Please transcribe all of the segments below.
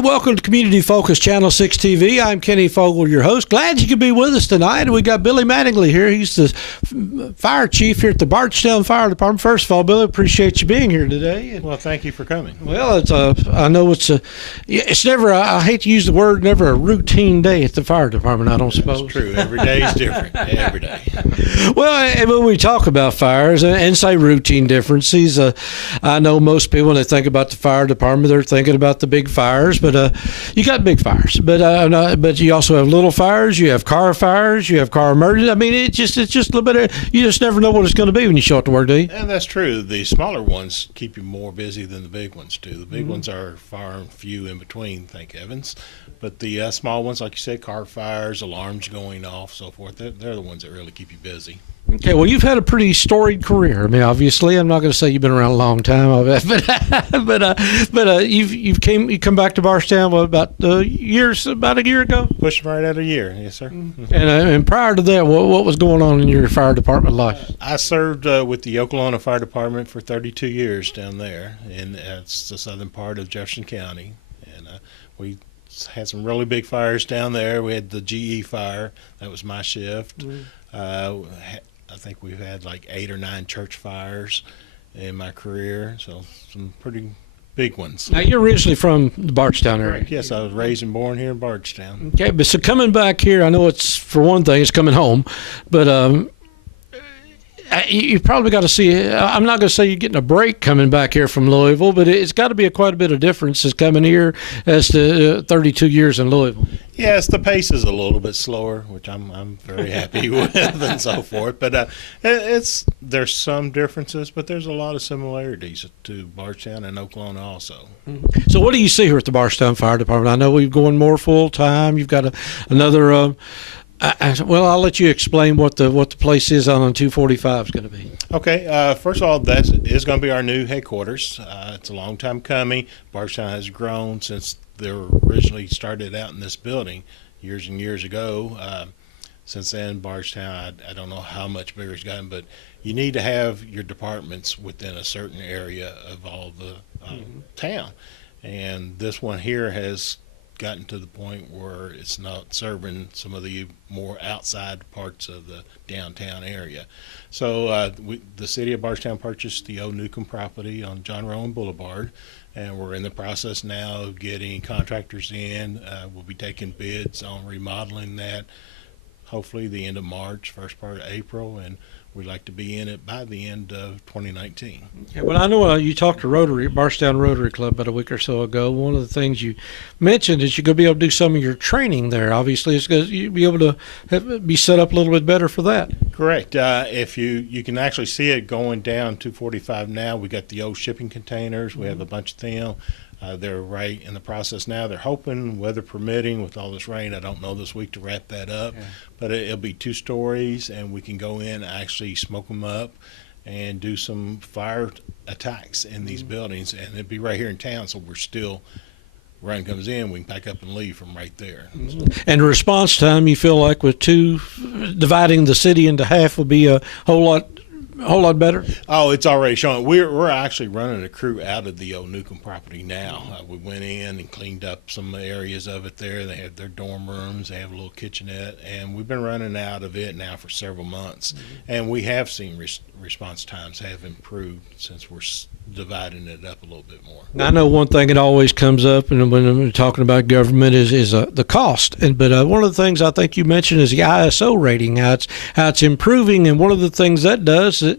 right, welcome to Community Focus Channel 6 TV. I'm Kenny Fogle, your host. Glad you could be with us tonight. We got Billy Mattingly here. He's the fire chief here at the Bardstown Fire Department. First of all, Billy, appreciate you being here today. Well, thank you for coming. Well, I know it's never, I hate to use the word, never a routine day at the fire department, I don't suppose. That's true. Every day is different. Every day. Well, and when we talk about fires and say routine differences, I know most people, when they think about the fire department, they're thinking about the big fires, but you got big fires, but you also have little fires, you have car fires, you have car emergencies. I mean, it's just a little bit you just never know what it's going to be when you show up to work, do you? And that's true. The smaller ones keep you more busy than the big ones do. The big ones are far and few in between, thank heavens. But the small ones, like you said, car fires, alarms going off, so forth, they're the ones that really keep you busy. Okay, well, you've had a pretty storied career. I mean, obviously, I'm not going to say you've been around a long time, but you come back to Bardstown about a year ago. Pushing right at a year, yes, sir. And prior to that, what was going on in your fire department life? I served with the Oklahoma Fire Department for 32 years down there, and it's the southern part of Jefferson County, and we had some really big fires down there. We had the GE fire, that was my shift. I think we've had like 8 or 9 church fires in my career, so some pretty big ones. Now, you're originally from the Bardstown area. Correct. Yes, I was raised and born here in Bardstown. Okay, but so coming back here, I know it's, for one thing, it's coming home, but you probably got to see, I'm not going to say you're getting a break coming back here from Louisville, but it's got to be quite a bit of difference as coming here as to 32 years in Louisville. Yes, the pace is a little bit slower, which I'm very happy with and so forth. But there's some differences, but there's a lot of similarities to Bardstown and Oklahoma also. So what do you see here at the Bardstown Fire Department? I know we're going more full-time. You've got another well, I'll let you explain what the place is on 245 is going to be. Okay, first of all, that is going to be our new headquarters. It's a long time coming. Bardstown has grown since they were originally started out in this building years and years ago. Since then, Bardstown, I don't know how much bigger it's gotten, but you need to have your departments within a certain area of all the town. And this one here has gotten to the point where it's not serving some of the more outside parts of the downtown area. So the city of Bardstown purchased the old Newcomb property on John Rowan Boulevard, and we're in the process now of getting contractors in. We'll be taking bids on remodeling that, hopefully the end of March, first part of April, and we'd like to be in it by the end of 2019. Okay, well, I know you talked to Bardstown Rotary Club about a week or so ago. One of the things you mentioned is you're going to be able to do some of your training there. Obviously, it's going to be able to be set up a little bit better for that. Correct. If you can actually see it going down 245 now. We got the old shipping containers. We have a bunch of them. They're right in the process now. They're hoping, weather permitting, with all this rain, I don't know this week, to wrap that up. Yeah. But it'll be 2 stories, and we can go in and actually smoke them up and do some fire attacks in these buildings. And it'll be right here in town, so we're still, rain comes in, we can pack up and leave from right there. And response time, you feel like with dividing the city into half will be a whole lot better? Oh, it's already showing. We're actually running a crew out of the old Newcomb property now. We went in and cleaned up some areas of it there. They have their dorm rooms. They have a little kitchenette, and we've been running out of it now for several months. And we have seen response times have improved since we're dividing it up a little bit more. Now, I know one thing that always comes up, and when we're talking about government, is the cost. But one of the things I think you mentioned is the ISO rating, how it's improving, and one of the things that does it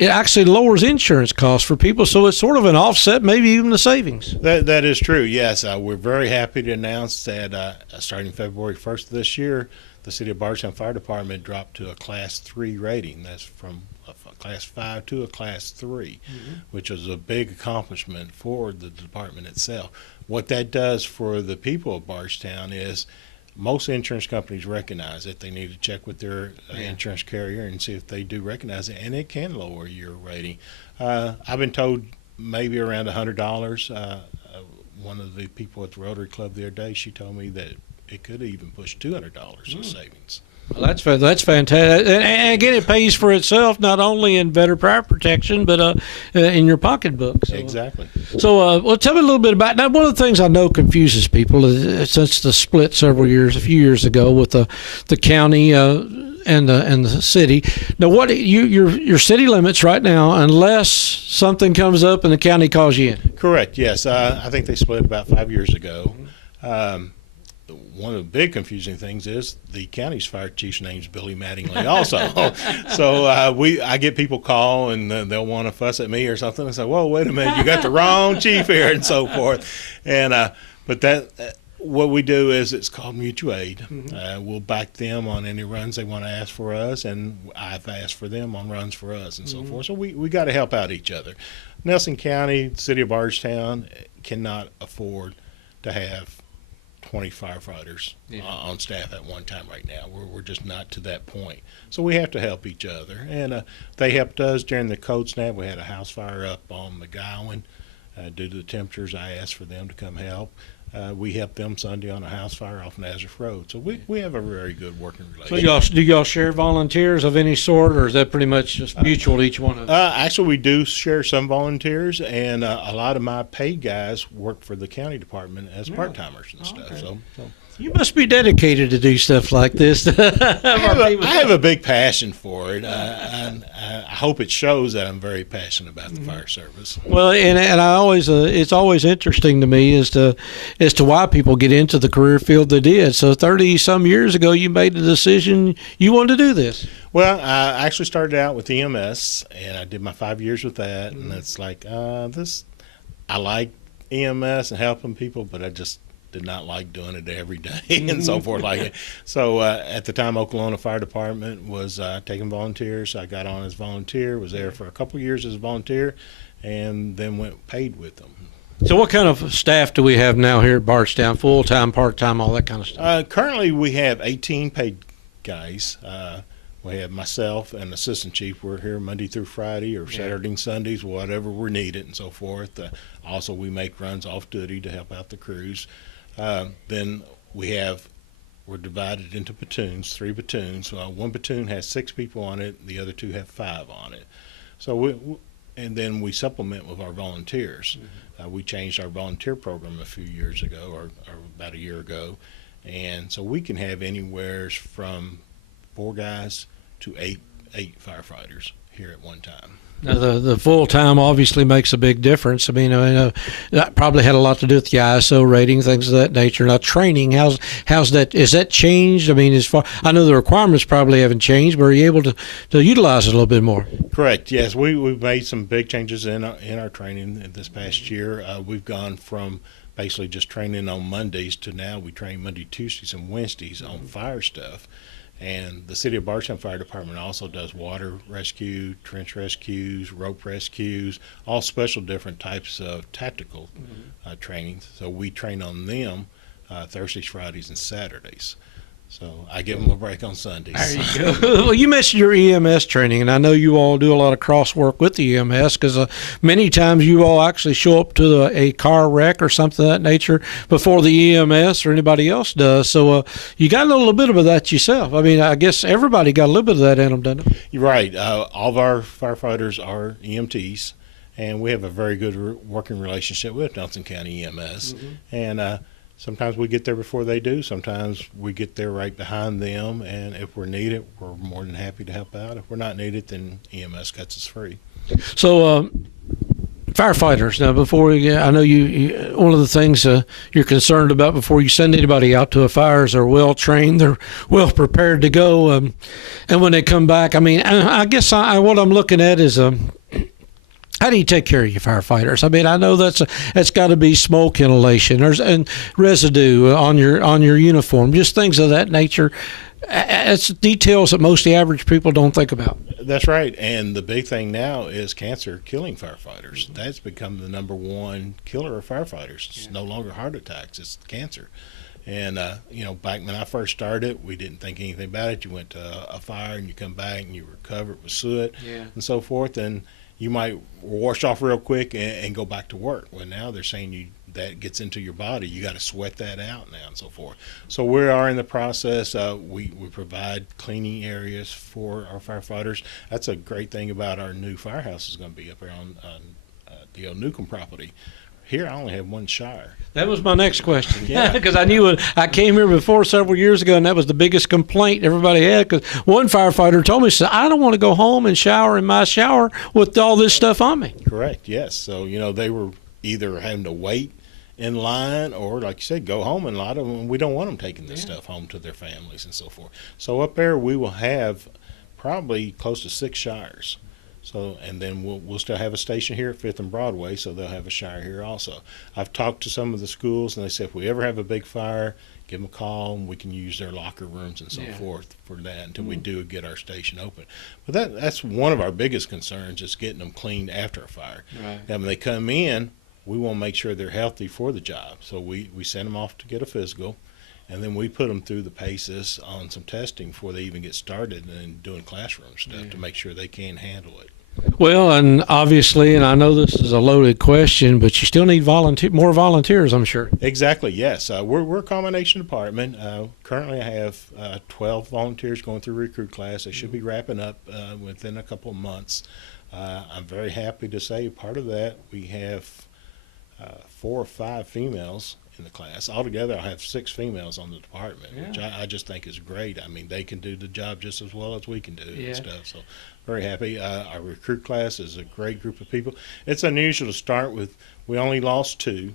actually lowers insurance costs for people, so it's sort of an offset, maybe even the savings. That is true, yes. We're very happy to announce that starting February 1st of this year, the City of Bardstown Fire Department dropped to a Class 3 rating. That's from a Class 5 to a Class 3, which was a big accomplishment for the department itself. What that does for the people of Bardstown is most insurance companies recognize it. They need to check with their insurance carrier and see if they do recognize it, and it can lower your rating. I've been told maybe around $100. One of the people at the Rotary Club the other day, she told me that it could even push $200 in savings. Well, that's fantastic, and again, it pays for itself not only in better fire protection, but in your pocketbook. So, Exactly. So, well, tell me a little bit about now. One of the things I know confuses people is, since the split a few years ago with the county and the city. Now, what your city limits right now, unless something comes up and the county calls you in. Correct. Yes, I think they split about 5 years ago. One of the big confusing things is the county's fire chief's name's Billy Mattingly also. So I get people call and they'll want to fuss at me or something. I say, "Whoa, wait a minute, you got the wrong chief here," and so forth. And but what we do is it's called mutual aid. We'll back them on any runs they want to ask for us, and I've asked for them on runs for us, and so forth. So we got to help out each other. Nelson County, the city of Bardstown, cannot afford to have 20 firefighters on staff at one time right now. We're just not to that point. So we have to help each other. And they helped us during the cold snap. We had a house fire up on McGowan. Due to the temperatures, I asked for them to come help. We helped them Sunday on a house fire off Nazareth Road. So we have a very good working relationship. So do y'all share volunteers of any sort, or is that pretty much just mutual to each one of them? Actually, we do share some volunteers, and a lot of my paid guys work for the county department as part-timers and stuff. Okay. So You must be dedicated to do stuff like this. I have a big passion for it. I hope it shows that I'm very passionate about the fire service. Well, and I always it's always interesting to me as to why people get into the career field they did. So 30 some years ago, you made the decision you wanted to do this. Well, I actually started out with EMS, and I did my 5 years with that. And it's like I like EMS and helping people, but I just did not like doing it every day and so forth like it. So at the time, Oklahoma Fire Department was taking volunteers. I got on as volunteer, was there for a couple of years as a volunteer, and then went paid with them. So what kind of staff do we have now here at Bardstown? Full-time, part-time, all that kind of stuff? Currently, we have 18 paid guys. We have myself and assistant chief. We're here Monday through Friday or Saturday and Sundays, whatever we're needed and so forth. Also, we make runs off duty to help out the crews. Then we're divided into platoons, 3 platoons. One platoon has 6 people on it, the other 2 have 5 on it. So and then we supplement with our volunteers. We changed our volunteer program a few years ago, or about a year ago, and so we can have anywhere from 4 guys to 8 firefighters here at one time. Now, the full time obviously makes a big difference. I mean, that probably had a lot to do with the ISO rating, things of that nature. Now, training, how's that? Is that changed? I mean, I know the requirements probably haven't changed, but are you able to utilize it a little bit more? Correct. Yes, we've made some big changes in our training this past year. We've gone from basically just training on Mondays to now we train Monday, Tuesdays, and Wednesdays on fire stuff. And the City of Bardstown Fire Department also does water rescue, trench rescues, rope rescues, all special different types of tactical training. So we train on them Thursdays, Fridays, and Saturdays. So I give them a break on Sundays. There you go. Well, you mentioned your EMS training, and I know you all do a lot of cross work with the EMS because many times you all actually show up to a car wreck or something of that nature before the EMS or anybody else does. So you got a little bit of that yourself. I mean, I guess everybody got a little bit of that in them, doesn't it? You're right. All of our firefighters are EMTs, and we have a very good working relationship with Nelson County EMS. And sometimes we get there before they do. Sometimes we get there right behind them. And if we're needed, we're more than happy to help out. If we're not needed, then EMS cuts us free. So firefighters, now I know you one of the things you're concerned about before you send anybody out to a fire is they're well trained, they're well prepared to go. And when they come back, I mean, I guess what I'm looking at is how do you take care of your firefighters? I mean, I know that's got to be smoke inhalation and residue on your uniform, just things of that nature. It's details that most of the average people don't think about. That's right. And the big thing now is cancer killing firefighters. That's become the #1 killer of firefighters. It's no longer heart attacks, it's cancer. And, back when I first started, we didn't think anything about it. You went to a fire and you come back and you were covered with soot and so forth. And you might wash off real quick and go back to work. Well, now they're saying you that gets into your body, you got to sweat that out now and so forth. So we are in the process. We provide cleaning areas for our firefighters. That's a great thing about our new firehouse is going to be up here on the old Newcomb property. Here I only have one shower. That was my next question. Yeah. Because I knew I came here before several years ago, and that was the biggest complaint everybody had. Because one firefighter told me, said, I don't want to go home and shower in my shower with all this stuff on me. Correct, yes. So, they were either having to wait in line or, like you said, go home. And a lot of them, we don't want them taking this stuff home to their families and so forth. So up there we will have probably close to 6 showers. So, and then we'll still have a station here at 5th and Broadway, so they'll have a shower here also. I've talked to some of the schools, and they said if we ever have a big fire, give them a call, and we can use their locker rooms and so forth for that until we do get our station open. But that's one of our biggest concerns, is getting them cleaned after a fire. Right. Now, when they come in, we want to make sure they're healthy for the job. So we send them off to get a physical, and then we put them through the paces on some testing before they even get started and doing classroom stuff to make sure they can handle it. Well, and obviously, and I know this is a loaded question, but you still need more volunteers, I'm sure. Exactly, yes. We're a combination department. Currently, I have 12 volunteers going through recruit class. They should be wrapping up within a couple of months. I'm very happy to say part of that, we have 4 or 5 females in the class. Altogether, I have 6 females on the department, which I just think is great. I mean, they can do the job just as well as we can do and stuff. So, very happy. Our recruit class is a great group of people. It's unusual to start with. We only lost 2,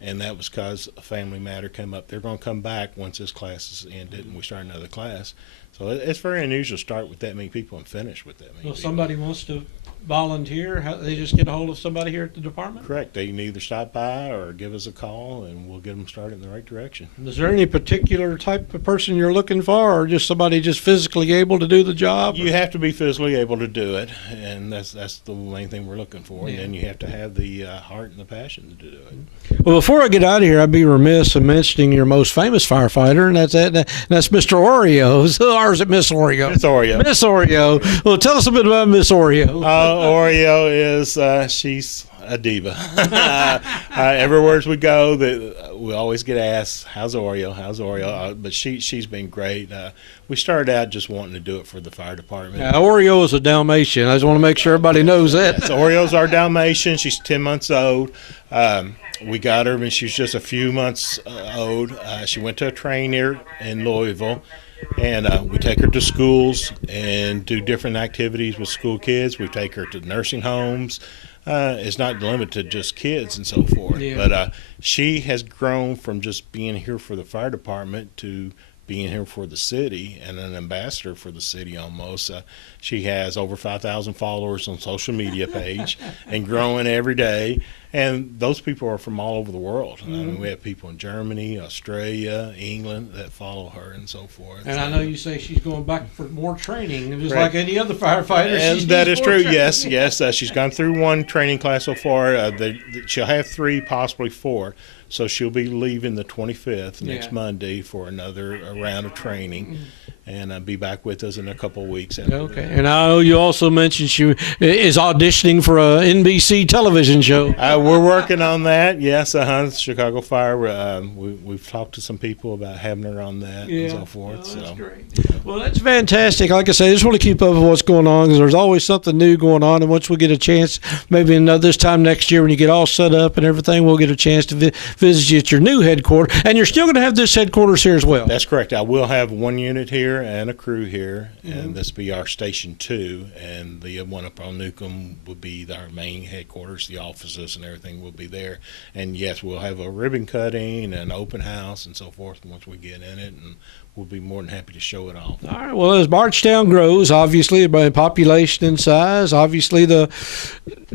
and that was because a family matter came up. They're going to come back once this class is ended and we start another class. So it's very unusual to start with that many people and finish with that many people. Somebody wants to volunteer, they just get a hold of somebody here at the department? Correct. They can either stop by or give us a call, and we'll get them started in the right direction. Is there any particular type of person you're looking for, or just somebody just physically able to do the job? You have to be physically able to do it, and that's the main thing we're looking for. And then you have to have the heart and the passion to do it. Well, before I get out of here, I'd be remiss in mentioning your most famous firefighter, and that's Mr. Oreo. So, or is it Miss Oreo? It's Oreo. Miss Oreo. Well, tell us a bit about Miss Oreo. Oreo is she's a diva. Everywhere we go, we always get asked, "How's Oreo? How's Oreo?" But she's been great. We started out just wanting to do it for the fire department. Oreo is a Dalmatian. I just want to make sure everybody knows that. Yes, Oreo's our Dalmatian. She's 10 months old. We got her when she was just a few months old. She went to a training here in Louisville. And we take her to schools and do different activities with school kids. We take her to nursing homes. It's not limited to just kids and so forth. Yeah. But she has grown from just being here for the fire department to being here for the city and an ambassador for the city almost. She has over 5,000 followers on social media page and growing every day. And those people are from all over the world. I mean, we have people in Germany, Australia, England that follow her and so forth. And I know you say she's going back for more training, just like any other firefighter. And that is true, yes. She's gone through 1 training class so far. She'll have 3, possibly 4. So she'll be leaving the 25th next Monday for another round of training, and be back with us in a couple of weeks. Okay. And I know you also mentioned she is auditioning for a NBC television show. We're working on that. Yes, Chicago Fire. We've talked to some people about having her on that and so forth. That's great. Well, that's fantastic. Like I say, I just want to keep up with what's going on because there's always something new going on. And once we get a chance, maybe this time next year when you get all set up and everything, we'll get a chance to visit you at your new headquarters. And you're still going to have this headquarters here as well. That's correct. I will have 1 unit here and a crew here, and this will be our Station 2, and the one up on Newcomb will be our main headquarters. The offices and everything will be there. And yes, we'll have a ribbon cutting and an open house and so forth once we get in it, and we'll be more than happy to show it off. All right. Well, as Bardstown grows, obviously by population and size, obviously the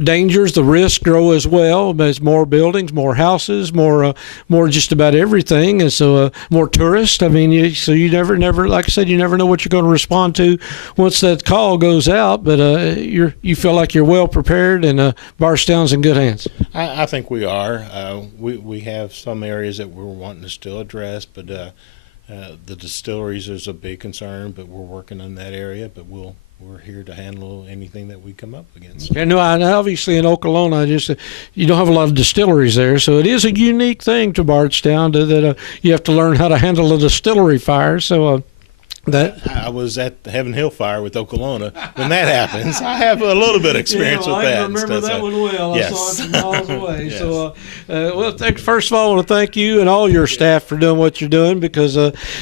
dangers, the risks grow as well. There's more buildings, more houses, more just about everything, and so more tourists. I mean, you never, like I said, you never know what you're going to respond to once that call goes out. But you feel like you're well prepared, and Bardstown's in good hands. I think we are. We have some areas that we're wanting to still address, but. The distilleries is a big concern, but we're working in that area. But we'll we're here to handle anything that we come up against. And obviously in Okolona, you don't have a lot of distilleries there, so it is a unique thing to Bardstown that you have to learn how to handle a distillery fire. So I was at the Heaven Hill fire with Okolona when that happens. I have a little bit of experience with that. I remember that one well. Yes. I saw it from miles away. Yes. So, first of all, I want to thank you and all your staff for doing what you're doing, because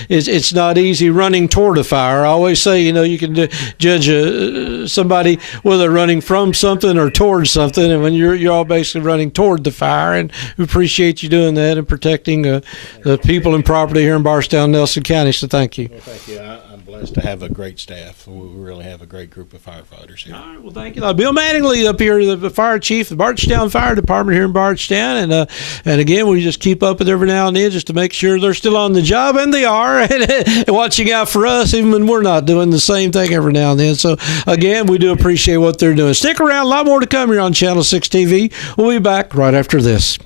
it's not easy running toward a fire. I always say, you can judge somebody whether they're running from something or towards something, and when you're all basically running toward the fire, and we appreciate you doing that and protecting the people and property here in Bardstown, Nelson County. So thank you. Well, thank you. I'm blessed to have a great staff. We really have a great group of firefighters here. All right, well, thank you. Bill Mattingly up here, the fire chief of the Bardstown Fire Department here in Bardstown. And again, we just keep up with every now and then just to make sure they're still on the job, and they are, and watching out for us even when we're not doing the same thing every now and then. So, again, we do appreciate what they're doing. Stick around. A lot more to come here on Channel 6 TV. We'll be back right after this.